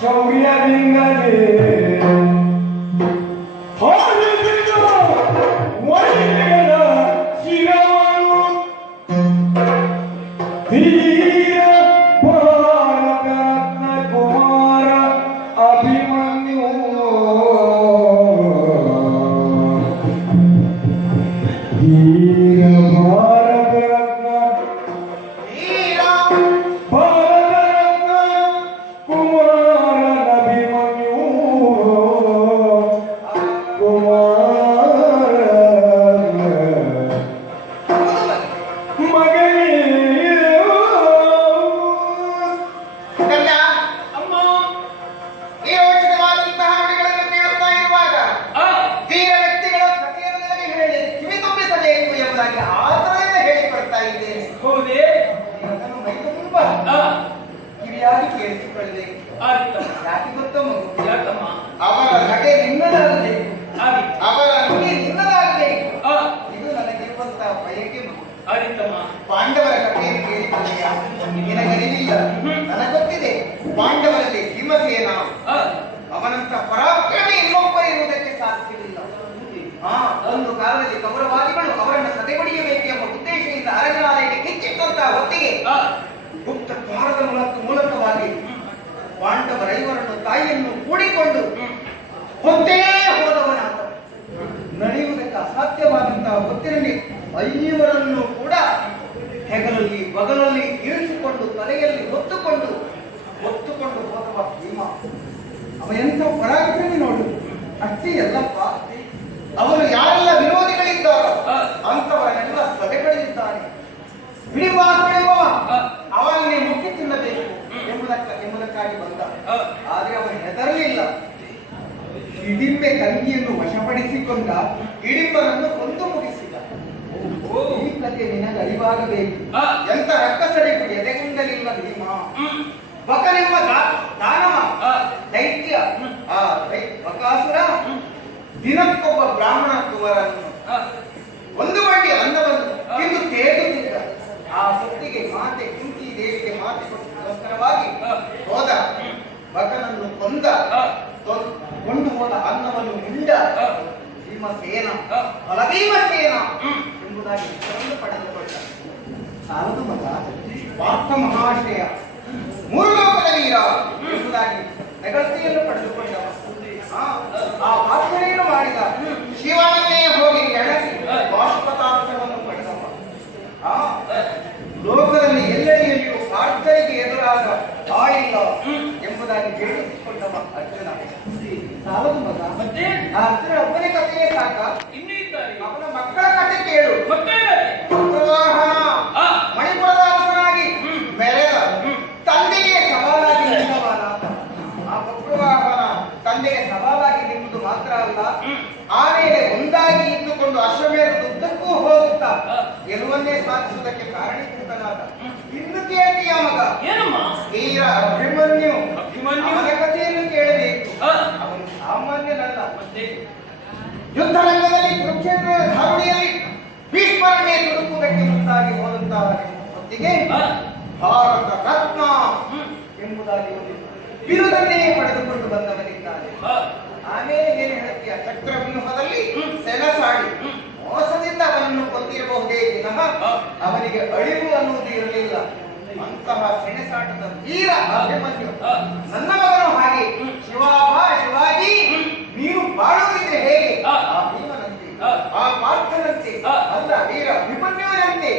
ಶೌರ್ಯದಿಂದಲೇ ಬಯಸಿಕೊಳ್ಳಬೇಕು. ಯಾಕೆ ಗೊತ್ತೋ ಮಗು? ಯಾಕಮ್ಮ? ಅವರ ನಡೆ ನಿನ್ನದಾಗಬೇಕು, ಅವರ ನುಡಿ ನಿನ್ನದಾಗಬೇಕು. ಇದು ನನಗಿರುವಂತಹ ಬಯಕೆ ಮಗು. ಪಾಂಡವರ ಕಥೆಯನ್ನು ಕೇಳಿಕೊಳ್ಳೆಯ ನಿನಗರಿವಿಲ್ಲ. ನನಗೆ ಗೊತ್ತಿದೆ, ಪಾಂಡವರಲ್ಲಿ ಭೀಮಸೇನ ಅವನಂತ ಪರಾಕ್ರಮಿ ಇನ್ನೊಬ್ಬರು ಇರುವುದಕ್ಕೆ ಸಾಧ್ಯವಿಲ್ಲ. ಒಂದು ಕಾಲದಲ್ಲಿ ಕೌರವಾದಿಗಳು ಅವರನ್ನು ಸದೆಬಡಿಯಬೇಕು ಎಂಬ ಉದ್ದೇಶದಿಂದ ಅರಗನಾಲಯಕ್ಕೆ ಕಿಚ್ಚಿಟ್ಟಂತಹ ಹೊತ್ತಿಗೆ ಗುಪ್ತ ದ್ವಾರದ ಮೂಲಕವಾಗಿ ಪಾಂಡವರೈವರನ್ನು ತಾಯಿಯನ್ನು ಕೂಡಿಕೊಂಡು ಹೊತ್ತೇ ಹೋದವನಾದ. ನಡೆಯುವುದಕ್ಕೆ ಅಸಾಧ್ಯವಾದಂತಹ ಹೊತ್ತಿನಲ್ಲಿ ಐವರನ್ನು ಕೂಡ ಹೆಗಲಲ್ಲಿ ಬಗಲಲ್ಲಿ ಇರಿಸಿಕೊಂಡು ತಲೆಯಲ್ಲಿ ಹೊತ್ತುಕೊಂಡು ಹೋದವ ಭೀಮ. ಅವ ಎಂಥ ಪರಾಕ್ರಮಿ ನೋಡು. ಅಷ್ಟೇ ಎಲ್ಲಪ್ಪ, ಅವನು ಯಾರೆಲ್ಲ ವಿರೋಧಿಗಳಿದ್ದಾರೋ ಅಂತವರನ್ನೆಲ್ಲ ಸದೆಬಡಿದಿದ್ದಾನೆ. ಬಿಡಿಬಾಸುವ ಅವನನ್ನೇ ಮುಟ್ಟಿ ತಿನ್ನಬೇಕು ಎಂಬುದಕ್ಕಾಗಿ ಬಂದ. ಆದ್ರೆ ಅವನು ಹೆದರಲಿಲ್ಲ. ಹಿಡಿಂಬೆ ತಂಗಿಯನ್ನು ವಶಪಡಿಸಿಕೊಂಡ, ಹಿಡಿಂಬನನ್ನು ಕೊಂದು ಮುಗಿಸಿದ. ಈ ಕಥೆ ನಿನಗೆ ಅರಿವಾಗಬೇಕು. ಎಂತ ರಕ್ಕಸರಿಗೂ ಎದೆಗುಂದಲಿಲ್ಲ ಭೀಮ. ಬಕನೆಂಬ ದಾನವ ದೈತ್ಯ, ಆ ಬಕಾಸುರ ದಿನಕ್ಕೊಬ್ಬ ಬ್ರಾಹ್ಮಣ ಕುವರನ್ನು ಒಂದು ಬಂಡಿ ಅನ್ನವನ್ನು ತಿಂದು ತೇಗುತ್ತಿದ್ದ. ಆ ಹೊತ್ತಿಗೆ ಮಾತೆ ಕುಂತಿ ದೇವಿಗೆ ಮಾತೆ ಕೊಟ್ಟಕ್ಕೋಸ್ಕರವಾಗಿ ಹೋದ. ಬಕನನ್ನು ಕೊಂಡು ಹೋದ ಅನ್ನವನ್ನು ಉಂಡ ಭೀಮಸೇನ, ಬಲಭೀಮಸೇನ ಎಂಬುದಾಗಿ ಹೆಸರನ್ನು ಪಡೆದುಕೊಂಡ. ಸಾಲದು ಮಗ, ಪಾರ್ಥ ಮಹಾಶಯ, ಮೂರು ಲೋಕದ ವೀರ ಎಂಬುದಾಗಿ ನೆಗಳ್ತಿಯನ್ನು ಪಡೆದುಕೊಂಡವ. ಆ ಪಾರ್ಥನೆಯನ್ನು ಮಾಡಿದ. ಶಿವನನ್ನೇ ಹೋಗಿ ಕೆಳಸಿ ಬಾಷ್ಪತಾರ್ಥವನ್ನು ಪಡೆದವ. ಲೋಕದಲ್ಲಿ ಎಲ್ಲೆಡೆಯಲ್ಲಿಯೂ ಪಾರ್ಥನಿಗೆ ಎದುರಾದ ಆಳಿಲ್ಲ ಎಂಬುದಾಗಿ ಹೇಳಿಸಿಕೊಂಡವ ಅರ್ಜುನ. ಸಾಲದು ಮಗ, ಆ ಅರ್ಜುನ ಒಬ್ಬನೇ ಕಥೆಯೇ ಸಾಕ? ಅವನ ಮಕ್ಕಳ ಕಥೆ ಕೇಳು. ಮಣಿಪುರದ ಅರಸನಾಗಿ ಮೆರೆದ ತಂದೆಗೆ ಸವಾಲಾಗಿ ನಿಂತವನಾದ. ಆ ಬಕುಳವಾಹನ ತಂದೆಗೆ ಸವಾಲಾಗಿ ನಿಂತು ಮಾತ್ರ ಅಲ್ಲ, ಆಮೇಲೆ ಒಂದಾಗಿ ಇದ್ದುಕೊಂಡು ಅಶ್ವಮೇಧದ ಉದ್ದಕ್ಕೂ ಹೋಗುತ್ತಾ ಗೆಲುವನ್ನೇ ಸಾಧಿಸುವುದಕ್ಕೆ ಕಾರಣೀಭೂತನಾದ. ಇನ್ನು ಕೇಳ್ತೀಯ ಮಗ, ವೀರ ಅಭಿಮನ್ಯು. ಅವನ ಕಥೆಯನ್ನು ಕೇಳಬೇಕು. ಅವನು ಸಾಮಾನ್ಯನಲ್ಲ. ಯುದ್ಧ ರಂಗದಲ್ಲಿ ಕುರುಕ್ಷೇತ್ರದ ಧಾರುಣಿಯಲ್ಲಿ ಭೀಷ್ಮರನ್ನೇ ತುಡುಕುವುದಕ್ಕೆ ಮುಂದಾಗಿ ಹೋದಂತಹ ಹೊತ್ತಿಗೆ ಭಾರತ ರತ್ನ ಎಂಬುದಾಗಿ ಒಂದು ಬಿರುದನ್ನೇ ಪಡೆದುಕೊಂಡು ಬಂದವನಿದ್ದಾನೆ. ಆಮೇಲೆ ಏನು ಹೇಳ್ತೀಯ? ಚಕ್ರವ್ಯೂಹದಲ್ಲಿ ಸೆಣಸಾಡಿ ಮೋಸದಿಂದ ಅವನನ್ನು ಕೊಂದಿರಬಹುದೇ ವಿನಃ ಅವನಿಗೆ ಅಳಿವು ಅನ್ನುವುದು ಇರಲಿಲ್ಲ. ಅಂತಹ ಸೆಣಸಾಟದ ವೀರ ಅಭಿಮನ್ಯು ನನ್ನ ಮಗನು. ಹಾಗೆ ಶಿವಾಜಿ ನೀನು ಬಾಳುತ್ತಿದ್ರೆ ಹೇಗೆ? ಆ ಭೀಮನಂತೆ, ಆ ಪಾರ್ಥನಂತೆ ಅಲ್ಲ, ವೀರ ಅಭಿಮನ್ಯುವಿನಂತೆ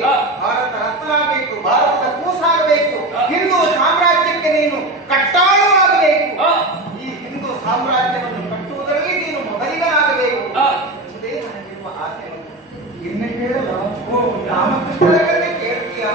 ಭಾರತ ರತ್ನ ಆಗಬೇಕು, ಭಾರತದ ಕೂಸಾಗಬೇಕು, ಹಿಂದೂ ಸಾಮ್ರಾಜ್ಯಕ್ಕೆ ನೀನು ಕಟ್ಟಾಳವಾಗಬೇಕು. ಈ ಹಿಂದೂ ಸಾಮ್ರಾಜ್ಯವನ್ನು ಕಟ್ಟುವುದರಲ್ಲಿ ನೀನು ಮೊದಲಿಗನಾಗಬೇಕು ಎಂಬುದೇ ನನಗಿರುವ ಆಸೆ. ಇನ್ನು ಕೇಳಲ್ಲ ರಾಮಕೃಷ್ಣರ ಕಥೆ ಕೇಳ್ತೀಯ?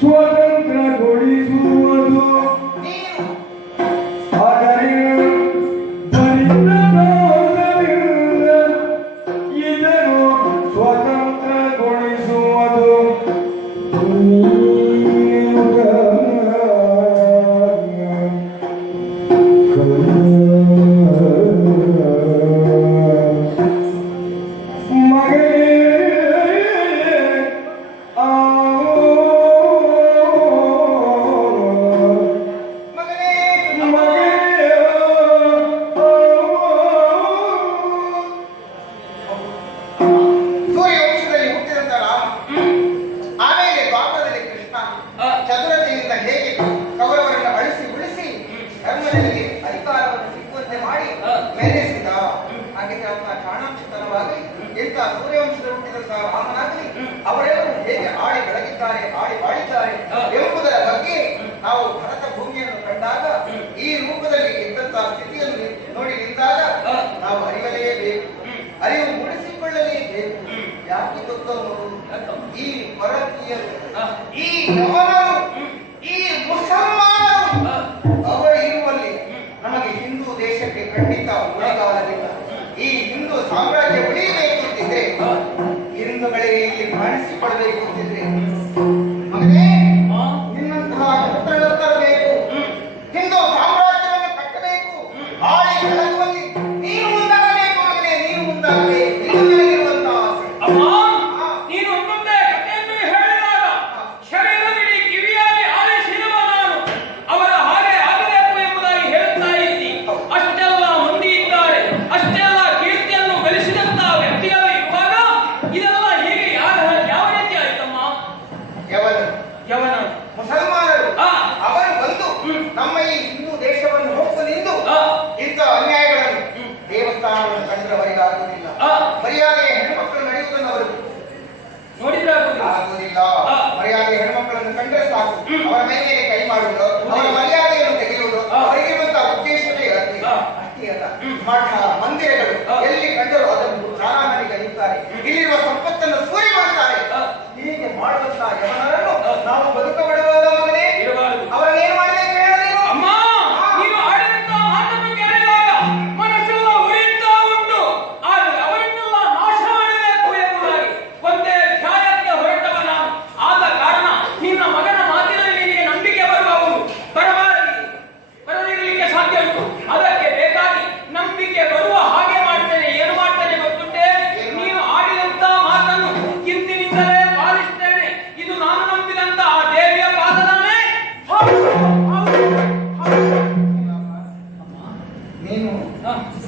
ಸ್ವತಂತ್ರಗೊಳಿಸುವುದು ರಾಮಚಂದ್ರನಾಗಲಿ ಎಂತ ಸೂರ್ಯವಂಶದ ಹುಟ್ಟಿದಂತಹ ರಾಮನಾಗಲಿ ಅವರೆಲ್ಲರೂ ಹೇಗೆ ಆಡಿ ಬೆಳಗಿದ್ದಾರೆ ಆಡಿ ಬಾಳಿದ್ದಾರೆ ಎಂಬುದರ ಬಗ್ಗೆ ನಾವು ಭರತ ಭೂಮಿಯನ್ನು ಕಂಡಾಗ ಈ ರೂಪದಲ್ಲಿ ಇದ್ದಂತಹ ಸ್ಥಿತಿಯನ್ನು ನೋಡಿ ನಿಂತಾಗ ನಾವು ಅರಿಯಲೇಬೇಕು, ಅರಿವು ಮೂಡಿಸಿಕೊಳ್ಳಲೇಬೇಕು. ಯಾಕೆ ಗೊತ್ತವರು ಈ ಪರಕೀಯರು, ಈ ಯಮನರು, ಈ ಮುಸಲ್ಮಾನರು ಅವರು ಇರುವಲ್ಲಿ ನಮಗೆ ಹಿಂದೂ ದೇಶಕ್ಕೆ ಖಂಡಿತ ಉಳಿಗಾಲವಿಲ್ಲ. ಈ ಹಿಂದೂ ಸಾಮ್ರಾಜ್ಯ ಉಳಿಯಬೇಕು ಅಂತಿದ್ರೆ ಹಿಂದೂಗಳೇ ಇಲ್ಲಿ ಕಾಣಿಸಿಕೊಳ್ಳಬೇಕು ಅಂತಿದ್ರೆ ಮಗನೇ ನಿನ್ನಂತಹ ಪುತ್ರರನ್ನು ತರಬೇಕು, ಹಿಂದೂ ಸಾಮ್ರಾಜ್ಯವನ್ನು ಕಟ್ಟಬೇಕು, ಆಳಿ ಬೆಳಗುವಲ್ಲಿ ನೀನು ಮುಂದಾಗಬೇಕು. ಮಗನೇ ನೀನು ಮುಂದಾಗಬೇಕು, ಇದು ನನಗಿರುವಂತಹ ಆಸೆ. ನೀನು ಒಂದೊಂದೇ ಕಥೆಯನ್ನು ಹೇಳಿದಾಗ ಶರೀರವಿಡೀ ಕಿವಿಯಾಗಿ ಆಲಿಸಿರುವ ನಾನು ಅವರ ಹಾಗೆ ಆಗಬೇಕು ಎಂಬುದಾಗಿ ಹೇಳ್ತಾ ಇದ್ದಿ. ಅಷ್ಟೆಲ್ಲ ಹೊಂದಿದ್ದಾರೆ, ಅಷ್ಟೆಲ್ಲ ಕೀರ್ತಿಯನ್ನು ಗಳಿಸಿದಂತಹ ವ್ಯಕ್ತಿಗಳು ಇರುವಾಗ ಇದೆಲ್ಲ ಹೀಗೆ ಯಾವ ರೀತಿ ಆಯ್ತಮ್ಮ? ಯವನ ಮುಸಲ್ಮಾನರು ಅವರು ಬಂದು ನಮ್ಮ ಈ ಹಿಂದೂ ದೇಶವನ್ನು ಹೋಗು ನಿಂದು ಇಂಥ ಅನ್ಯಾಯಗಳನ್ನು ದೇವಸ್ಥಾನವನ್ನು ಕಂಡ್ರವರಿಗೆ ಆಗುವುದಿಲ್ಲ. ಮರ್ಯಾದೆ ಹೆಣ್ಣುಮಕ್ಕಳು ನಡೆಯುವುದನ್ನು ಅವರು ಆಗುವುದಿಲ್ಲ. ಮರ್ಯಾದೆ ಹೆಣ್ಣುಮಕ್ಕಳನ್ನು ಕಂಡ್ರೆ ಸಾಕು ಅವರ ಮೇಲೆ ಕೈ ಮಾಡುವುದು, ಅವರ ಮರ್ಯಾದೆಯನ್ನು ತೆಗೆಯುವುದು ಅವರಿಗಿರುವಂತಹ ಉದ್ದೇಶವೇ ಅಷ್ಟೇ ಅಲ್ಲ. ಮಠ ಮಂದಿರಗಳು ಎಲ್ಲಿ ಕಂಡರೂ ಅದನ್ನು ಚಾರಾಮಣಿಗೆ ಅನಿಯುತ್ತಾರೆ, ಇಲ್ಲಿರುವ ಸಂಪತ್ತನ್ನು ಸೂರಿ ಮಾಡುತ್ತಾರೆ. ಹೀಗೆ ಮಾಡುವಂತಹ ಯವನರನ್ನು ನಾವು ಬದುಕಬಡುವುದ ಮಗನೇ ಅವರನ್ನೇನು ಮಾಡಬೇಕು ಹೇಳಬೇಕು? ಅಮ್ಮ, ನೀನು ಆಡಿದಂತ ಮಾತನ್ನು ಕೇಳಿದಾಗ ಮನಸ್ಸೆಲ್ಲ ಉರಿಯುತ್ತಾ ಉಂಟು. ಆದರೆ ಅವರನ್ನೆಲ್ಲ ನಾಶ ಮಾಡಬೇಕು ಎಂಬುದಾಗಿ ಒಂದೇ ಧ್ಯಾನಕ್ಕೆ ಹೊರಟವ ನಾನು. ಆದ ಕಾರಣ ನಿನ್ನ ಮಗನ ಮಾತಿನಲ್ಲಿ ನಿನಗೆ ನಂಬಿಕೆ ಬರುವವನು ಬರದಿರಲಿಕ್ಕೆ ಸಾಧ್ಯ ಉಂಟು. ಅದಕ್ಕೆ ಬೇಕಾಗಿ ನಂಬಿಕೆ ಬರುವ ಹಾಗೆ ಮಾಡ್ತೇನೆ. ಏನು ಮಾಡ್ತೇನೆ ಗೊತ್ತುಂಟೆ? ನೀನು ಆಡಿದಂತ ಮಾತನ್ನು ಇಂದಿನಿಂದಲೇ ಪಾಲಿಸ್ತೇನೆ. ಇದು ನಾನು ನಂಬಿದಂತ ಆ ದೇವಿಯ ಪಾದದಾನೆ. ನೀನು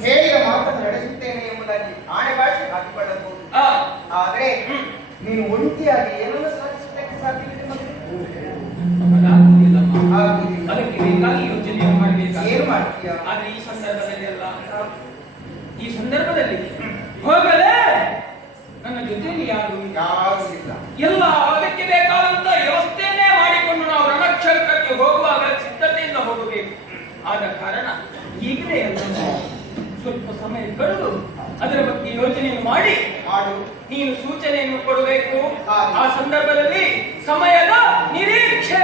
ಹೇಳಿದ ಮಾತನ್ನು ನಡೆಸುತ್ತೇನೆ ಎಂಬುದಾಗಿ ಆಣೆ ಭಾಷೆ ಹಾಕಿಕೊಳ್ಳಬಹುದು. ಆದರೆ ನೀನು ಒಂಟಿಯಾಗಿ ಏನನ್ನು ಸಾಧಿಸುವುದಕ್ಕೆ ಸಾಧ್ಯವಿದೆ ಮಗನೇ? ಆಗುವುದಿಲ್ಲ. ಅದಕ್ಕೆ ಬೇಕಾಗಿ ಯೋಚನೆಯನ್ನು ಮಾಡಬೇಕು. ಏನು ಮಾಡ್ತೀಯ? ಆದ್ರೆ ಈ ಸಂದರ್ಭದಲ್ಲಿ ಅಲ್ಲ, ಈ ಸಂದರ್ಭದಲ್ಲಿ ಹೋಗಲೇ ನನ್ನ ಜೊತೆಯಲ್ಲಿ ಯಾಗುವುದಿಲ್ಲ. ಎಲ್ಲ ಅದಕ್ಕೆ ಬೇಕಾದಂತ ವ್ಯವಸ್ಥೆಯನ್ನೇ ಮಾಡಿಕೊಂಡು ನಾವು ರಣಕ್ಷೇತ್ರಕ್ಕೆ ಹೋಗುವಾಗ ಸಿದ್ಧತೆಯಿಂದ ಹೋಗಬೇಕು. ಆದ ಕಾರಣ ಈಗಲೇ ಎಲ್ಲ ಸ್ವಲ್ಪ ಸಮಯ ಕಳೆದು ಅದರ ಬಗ್ಗೆ ಯೋಚನೆಯನ್ನು ಮಾಡಿ ನೀನು ಸೂಚನೆಯನ್ನು ಕೊಡಬೇಕು. ಆ ಸಂದರ್ಭದಲ್ಲಿ ಸಮಯದ ನಿರೀಕ್ಷೆ.